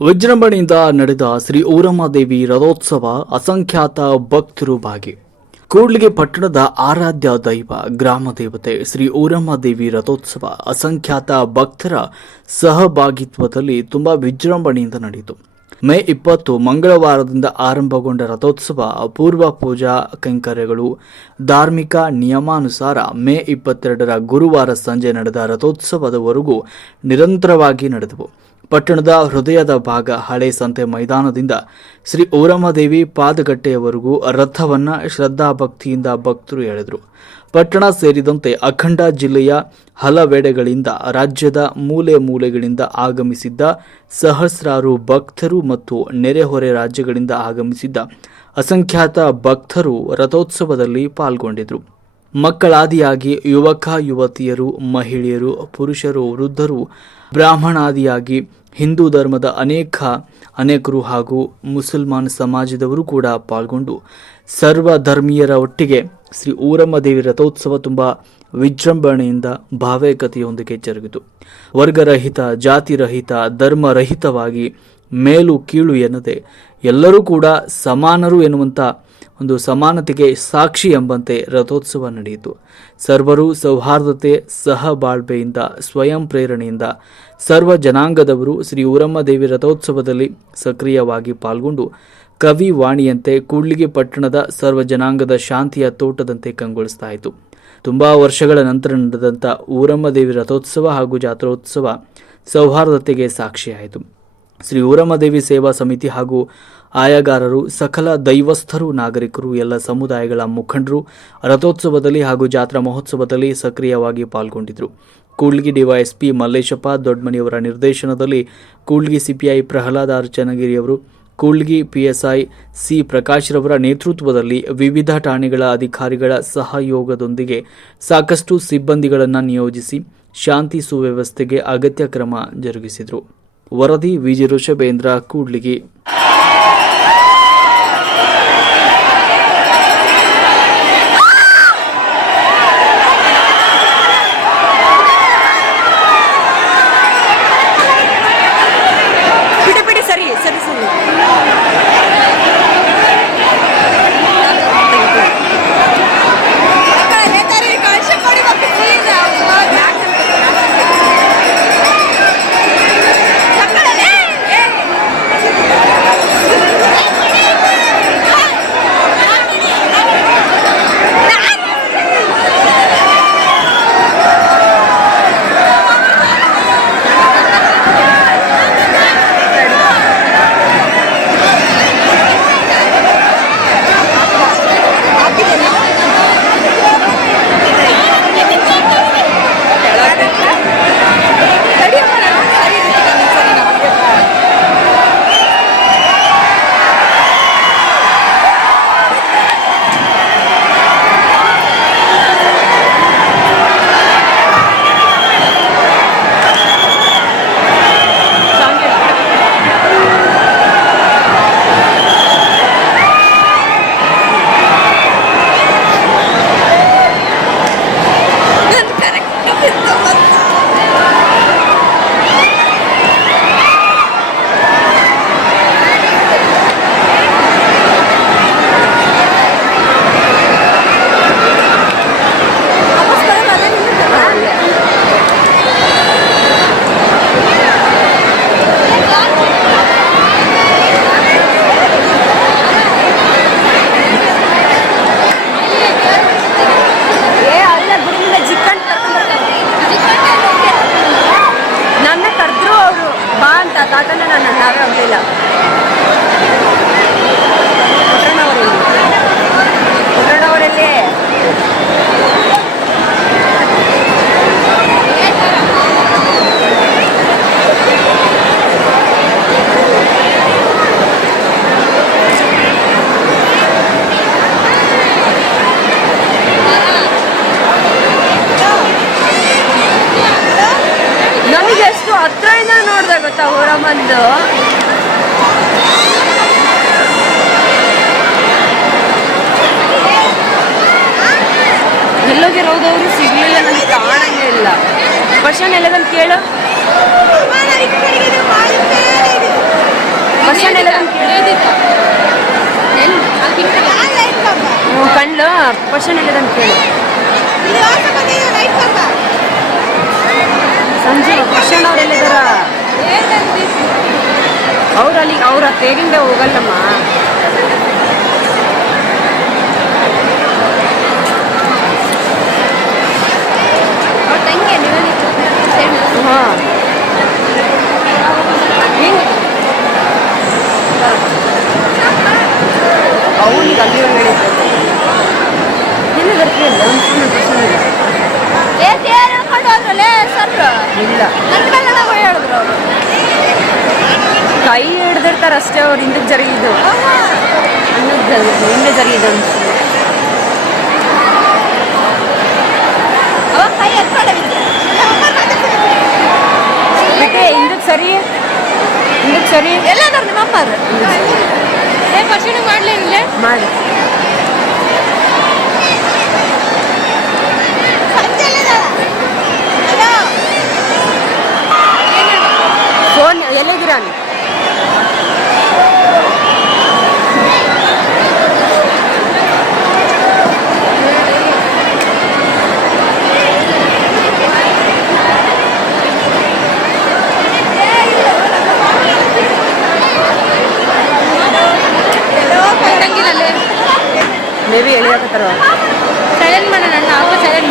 ವಿಜೃಂಭಣೆಯಿಂದ ನಡೆದ ಶ್ರೀ ಊರಮ್ಮದೇವಿ ರಥೋತ್ಸವ ಅಸಂಖ್ಯಾತ ಭಕ್ತರು ಭಾಗಿ. ಕೂಡ್ಲಿಗಿ ಪಟ್ಟಣದ ಆರಾಧ್ಯ ದೈವ ಗ್ರಾಮ ದೇವತೆ ಶ್ರೀ ಊರಮ್ಮದೇವಿ ರಥೋತ್ಸವ ಅಸಂಖ್ಯಾತ ಭಕ್ತರ ಸಹಭಾಗಿತ್ವದಲ್ಲಿ ತುಂಬಾ ವಿಜೃಂಭಣೆಯಿಂದ ನಡೆಯಿತು. ಮೇ 20 ಮಂಗಳವಾರದಿಂದ ಆರಂಭಗೊಂಡ ರಥೋತ್ಸವ ಪೂರ್ವ ಪೂಜಾ ಕೈಂಕರ್ಯಗಳು ಧಾರ್ಮಿಕ ನಿಯಮಾನುಸಾರ ಮೇ 22ರ ಗುರುವಾರ ಸಂಜೆ ನಡೆದ ರಥೋತ್ಸವದವರೆಗೂ ನಿರಂತರವಾಗಿ ನಡೆದವು. ಪಟ್ಟಣದ ಹೃದಯದ ಭಾಗ ಹಳೆ ಸಂತೆ ಮೈದಾನದಿಂದ ಶ್ರೀ ಊರಮ್ಮದೇವಿ ಪಾದಗಟ್ಟೆಯವರೆಗೂ ರಥವನ್ನು ಶ್ರದ್ಧಾಭಕ್ತಿಯಿಂದ ಭಕ್ತರು ಎಳೆದರು. ಪಟ್ಟಣ ಸೇರಿದಂತೆ ಅಖಂಡ ಜಿಲ್ಲೆಯ ಹಲವೆಡೆಗಳಿಂದ ರಾಜ್ಯದ ಮೂಲೆ ಮೂಲೆಗಳಿಂದ ಆಗಮಿಸಿದ್ದ ಸಹಸ್ರಾರು ಭಕ್ತರು ಮತ್ತು ನೆರೆಹೊರೆ ರಾಜ್ಯಗಳಿಂದ ಆಗಮಿಸಿದ್ದ ಅಸಂಖ್ಯಾತ ಭಕ್ತರು ರಥೋತ್ಸವದಲ್ಲಿ ಪಾಲ್ಗೊಂಡಿದ್ದರು. ಮಕ್ಕಳಾದಿಯಾಗಿ ಯುವಕ ಯುವತಿಯರು, ಮಹಿಳೆಯರು, ಪುರುಷರು, ವೃದ್ಧರು, ಬ್ರಾಹ್ಮಣಾದಿಯಾಗಿ ಹಿಂದೂ ಧರ್ಮದ ಅನೇಕರು ಹಾಗೂ ಮುಸಲ್ಮಾನ್ ಸಮಾಜದವರು ಕೂಡ ಪಾಲ್ಗೊಂಡು ಸರ್ವಧರ್ಮೀಯರ ಒಟ್ಟಿಗೆ ಶ್ರೀ ಊರಮ್ಮದೇವಿ ರಥೋತ್ಸವ ತುಂಬ ವಿಜೃಂಭಣೆಯಿಂದ ಭಾವೈಕ್ಯತೆಯೊಂದಿಗೆ ಜರುಗಿತು. ವರ್ಗರಹಿತ, ಜಾತಿರಹಿತ, ಧರ್ಮರಹಿತವಾಗಿ ಮೇಲು ಕೀಳು ಎನ್ನದೆ ಎಲ್ಲರೂ ಕೂಡ ಸಮಾನರು ಎನ್ನುವಂಥ ಒಂದು ಸಮಾನತೆಗೆ ಸಾಕ್ಷಿ ಎಂಬಂತೆ ರಥೋತ್ಸವ ನಡೆಯಿತು. ಸರ್ವರು ಸೌಹಾರ್ದತೆ, ಸಹಬಾಳ್ವೆಯಿಂದ, ಸ್ವಯಂ ಪ್ರೇರಣೆಯಿಂದ ಸರ್ವ ಜನಾಂಗದವರು ಶ್ರೀ ಊರಮ್ಮದೇವಿ ರಥೋತ್ಸವದಲ್ಲಿ ಸಕ್ರಿಯವಾಗಿ ಪಾಲ್ಗೊಂಡು ಕವಿ ವಾಣಿಯಂತೆ ಕೂಡ್ಲಿಗಿ ಪಟ್ಟಣದ ಸರ್ವ ಜನಾಂಗದ ಶಾಂತಿಯ ತೋಟದಂತೆ ಕಂಗೊಳಿಸ್ತಾ ಇತ್ತು. ತುಂಬಾ ವರ್ಷಗಳ ನಂತರ ನಡೆದಂಥ ಊರಮ್ಮದೇವಿ ರಥೋತ್ಸವ ಹಾಗೂ ಜಾತ್ರೋತ್ಸವ ಸೌಹಾರ್ದತೆಗೆ ಸಾಕ್ಷಿಯಾಯಿತು. ಶ್ರೀ ಊರಮ್ಮದೇವಿ ಸೇವಾ ಸಮಿತಿ ಹಾಗೂ ಆಯಾಗಾರರು, ಸಕಲ ದೈವಸ್ಥರು, ನಾಗರಿಕರು, ಎಲ್ಲ ಸಮುದಾಯಗಳ ಮುಖಂಡರು ರಥೋತ್ಸವದಲ್ಲಿ ಹಾಗೂ ಜಾತ್ರಾ ಮಹೋತ್ಸವದಲ್ಲಿ ಸಕ್ರಿಯವಾಗಿ ಪಾಲ್ಗೊಂಡಿದ್ದರು. ಕೂಡ್ಲಿಗಿ ಡಿವೈಎಸ್ಪಿ ಮಲ್ಲೇಶಪ್ಪ ದೊಡ್ಡಮನಿಯವರ ನಿರ್ದೇಶನದಲ್ಲಿ ಕೂಡ್ಲಿಗಿ ಸಿಪಿಐ ಪ್ರಹ್ಲಾದ ಚನ್ನಗಿರಿಯವರು, ಕೂಡ್ಲಿಗಿ ಪಿಎಸ್ಐ ಸಿ ಪ್ರಕಾಶ್ ರವರ ನೇತೃತ್ವದಲ್ಲಿ ವಿವಿಧ ಠಾಣೆಗಳ ಅಧಿಕಾರಿಗಳ ಸಹಯೋಗದೊಂದಿಗೆ ಸಾಕಷ್ಟು ಸಿಬ್ಬಂದಿಗಳನ್ನು ನಿಯೋಜಿಸಿ ಶಾಂತಿ ಸುವ್ಯವಸ್ಥೆಗೆ ಅಗತ್ಯ ಕ್ರಮ ಜರುಗಿಸಿದರು. ವರದಿ ವಿಜಿ ಋಷಭೇಂದ್ರ, ಕೂಡ್ಲಿಗಿ. ಹತ್ರದಿಂದ ನೋಡ್ದೆ ಗೊತ್ತಾ ಊರಮ್ಮಂದು. ಎಲ್ಲೋಗಿರೋದವರು ಸಿಗ್ಲಿಲ್ಲ, ನನಗೆ ಕಾಣಂಗೆ ಇಲ್ಲ. ಕ್ವಶನ್ ಎಲ್ಲದನ್ನು ಕೇಳು. ಬಸ್ ಸ್ಟ್ಯಾಂಡ್ ಎಲ್ಲ ಕಣ್ಲು ಬಸ್ ಸ್ಟ್ಯಾಂಡ್ ಎಲ್ಲ ಅಂತ ಕೇಳಿ ಸಂಜೆ ಬಸ್ ಸ್ಟ್ಯಾಂಡ್ ಅವ್ರು ಎಲ್ಲಿದ್ದಾರ ಅವ್ರ ತೇಗಿಂದ ಹೋಗಲ್ಲಮ್ಮ. ಹಾಂ ಅವನಿಗೆ ಅಲ್ಲಿ ಹೇಳಿದ್ದೆ ಎಲ್ಲಿ ಬರ್ತಿಲ್ಲ ಇಲ್ಲ ಹೇಳಿದ್ರು ಅವರು ಕೈ ಹಿಡ್ದಿರ್ತಾರೆ ಅಷ್ಟೇ ಅವ್ರು ಹಿಂದಕ್ಕೆ ಜರುಗಿದ್ದು ಹಿಂದೆ ಜರುಗಿದ್ದು ಅನ್ಸುತ್ತೆ. ಬಿಟ್ಟೆ ಹಿಂದಕ್ಕೆ ಸರಿ ಎಲ್ಲಾದ್ರು ನಿಮ್ಮ ಅಮ್ಮರು ಪಕ್ಷಿಣಿ ಮಾಡ್ಲೇನಿಲ್ಲ ಮಾಡಿ ಫೋನ್ ಎಲ್ಲಿದ್ದೀರಾ ಮೇ ಬಿ ಎಳಿಯಾಕತ್ತಾರ ಸೈಲೆಂಟ್ ಮಾಡೋಣ ನಾವು ಸೈಲೆಂಟ್